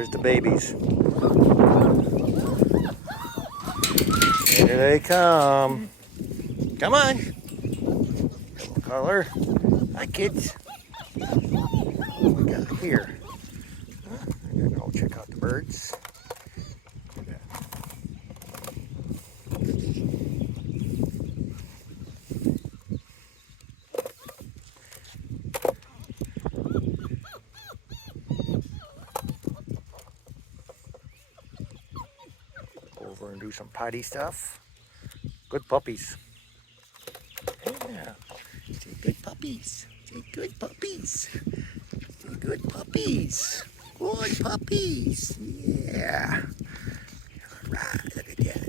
There's the babies. Here they come. Come on. Yellow color. Hi, kids. What we got here? I'm gonna go check out the birds. Look at that. Go over and do some potty stuff. Good puppies. Yeah. Say good puppies. Say good puppies. Say good puppies. Good puppies. Yeah. Alright, look at that.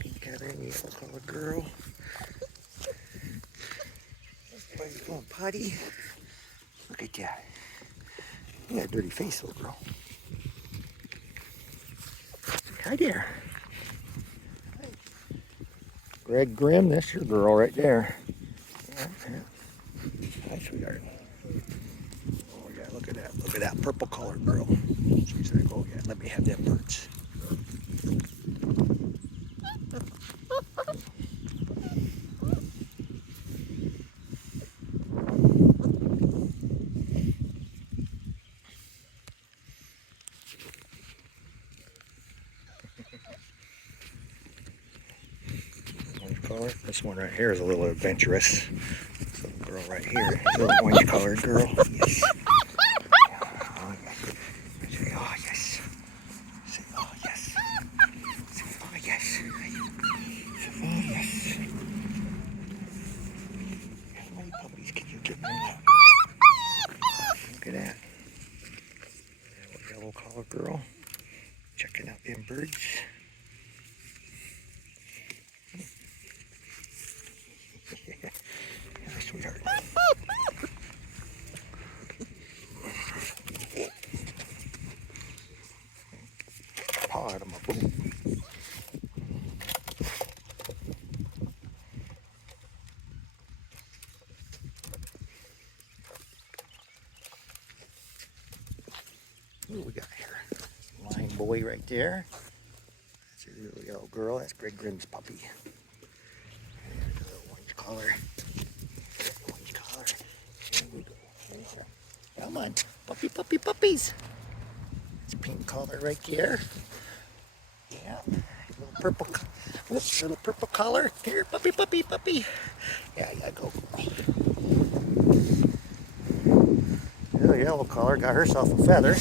Pink color, yellow color girl. Everybody's going potty. Look at that. You got a dirty face, little girl. Hi there. Greg Grimm, that's your girl right there. Yeah. Hi, sweetheart. Oh yeah, look at that. Look at that purple colored girl. She's like, oh yeah, let me have them birds. Color. This one right here is a little adventurous. This little girl right here, this little orange colored girl. Yes. Say, oh yes. Say, oh yes. Say, oh yes. Say, oh yes. How many puppies can you get now? Look at that. Little yellow colored girl. Checking out them birds. Yeah, sweetheart. Paw at him up. What do we got here? Lion boy right there. That's a little yellow girl. That's Greg Grimm's puppy. There's a little orange collar. Orange collar. There we go. Come on. Puppy, puppy, puppies. It's pink collar right there. Yeah. Little purple. Whoops, little purple collar. Here, puppy, puppy, puppy. Yeah, go. Little yellow collar got herself a feather.